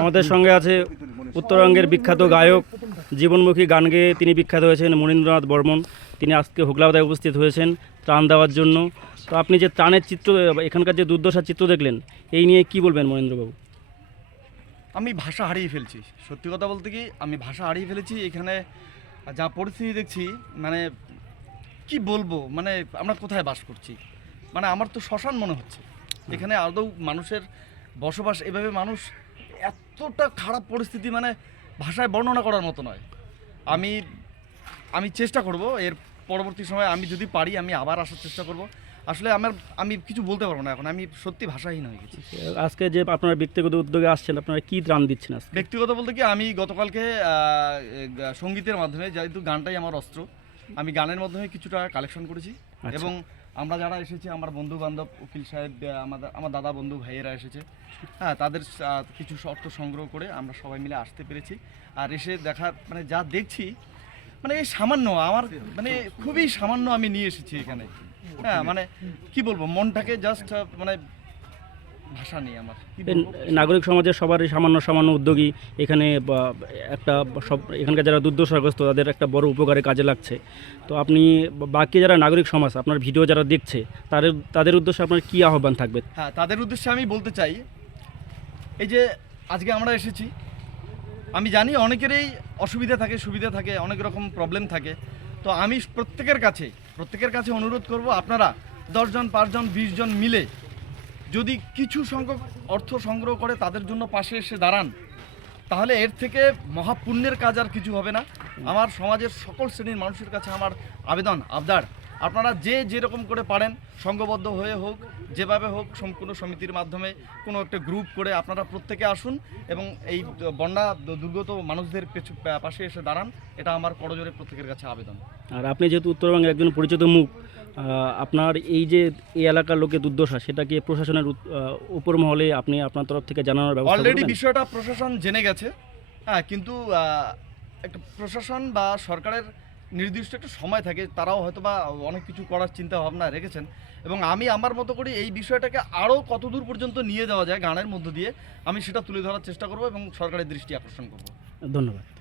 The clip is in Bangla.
আমাদের সঙ্গে আছে উত্তরবঙ্গের বিখ্যাত গায়ক জীবনমুখী গান গেয়ে তিনি বিখ্যাত হয়েছেন মনীন্দ্রনাথ বর্মন। তিনি আজকে হুগলাবাদায় উপস্থিত হয়েছেন ত্রাণ দেওয়ার জন্য। তো আপনি যে ত্রাণের চিত্র এখানকার যে দুর্দশার চিত্র দেখলেন এই নিয়ে কি বলবেন মহেন্দ্রবাবু আমি ভাষা হারিয়ে ফেলছি সত্যি কথা বলতে কি আমি ভাষা হারিয়ে ফেলেছি এখানে যা পরিস্থিতি দেখছি মানে কি বলব মানে আমরা কোথায় বাস করছি? মানে আমার তো শ্মশান মনে হচ্ছে। এখানে আদৌ মানুষের বসবাস এভাবে মানুষ এতটা খারাপ পরিস্থিতি মানে ভাষায় বর্ণনা করার মতো নয়। আমি আমি চেষ্টা করব এর পরবর্তী সময় আমি যদি পারি আমি আবার আসার চেষ্টা করব। আসলে আমার আমি কিছু বলতে পারব না এখন আমি সত্যি ভাষাহীন হয়ে গেছি। আজকে যে আপনারা ব্যক্তিগত উদ্যোগে আসছেন আপনারা কি ত্রাণ দিচ্ছেন আজকে? ব্যক্তিগত বলতে কি আমি গতকালকে সঙ্গীতের মাধ্যমে যেহেতু গানটাই আমার অস্ত্র আমি গানের মাধ্যমে কিছুটা কালেকশন করেছি। আচ্ছা। এবং আমরা যারা এসেছি আমার বন্ধু বান্ধব উকিল সাহেব আমাদের আমার দাদা বন্ধু ভাইয়েরা এসেছে। হ্যাঁ তাদের কিছু অর্থ সংগ্রহ করে আমরা সবাই মিলে আসতে পেরেছি। আর এসে দেখা মানে যা দেখছি মানে এই সামান্য আমার মানে খুবই সামান্য আমি নিয়ে এসেছি এখানে। হ্যাঁ মানে কি বলব মনটাকে জাস্ট মানে ভাষা নেই আমার? নাগরিক সমাজের সবারই সামান্য সামান্য উদ্যোগী এখানে বা একটা সব এখানকার যারা দুর্দশাগ্রস্ত তাদের একটা বড় উপকারে কাজে লাগছে। তো আপনি বাকি যারা নাগরিক সমাজ আপনার ভিডিও যারা দেখছে তাদের তাদের উদ্দেশ্যে আপনার কি আহ্বান থাকবে? হ্যাঁ তাদের উদ্দেশ্যে আমি বলতে চাই এই যে আজকে আমরা এসেছি আমি জানি অনেকেরই অসুবিধা থাকে সুবিধা থাকে অনেক রকম প্রবলেম থাকে। তো আমি প্রত্যেকের কাছে প্রত্যেকের কাছে অনুরোধ করব আপনারা দশজন পাঁচজন বিশ জন মিলে যদি কিছু সংখ্যক অর্থ সংগ্রহ করে তাদের জন্য পাশে এসে দাঁড়ান, তাহলে এর থেকে মহাপুণ্যের কাজ আর কিছু হবে না। আমার সমাজের সকল শ্রেণির মানুষের কাছে আমার আবেদন, আবদার। আপনারা যে যেরকম করে পারেন সংঘবদ্ধ হয়ে হোক যেভাবে হোক সম্পূর্ণ সমিতির মাধ্যমে কোনো একটা গ্রুপ করে আপনারা প্রত্যেকে আসুন এবং এই বন্যা দুর্গত মানুষদের পেছু পাশে এসে দাঁড়ান এটা আমার করজোরে প্রত্যেকের কাছে আবেদন। আর আপনি যেহেতু উত্তরবঙ্গের একজন পরিচিত মুখ আপনার এই যে এই এলাকার লোকের দুর্দশা সেটাকে প্রশাসনের উপর মহলে আপনি আপনার তরফ থেকে জানানোর ব্যবস্থা অলরেডি বিষয়টা প্রশাসন জেনে গেছে। হ্যাঁ কিন্তু একটা প্রশাসন বা সরকারের নির্দিষ্ট একটা সময় থাকে, তারাও হয়তো বা অনেক কিছু করার চিন্তা ভাবনা রেখেছেন। এবং আমি আমার মতো করি এই বিষয়টাকে আরও কতদূর পর্যন্ত নিয়ে যাওয়া যায় গানের মধ্য দিয়ে, আমি সেটা তুলে ধরার চেষ্টা করব এবং সরকারের দৃষ্টি আকর্ষণ করব। ধন্যবাদ।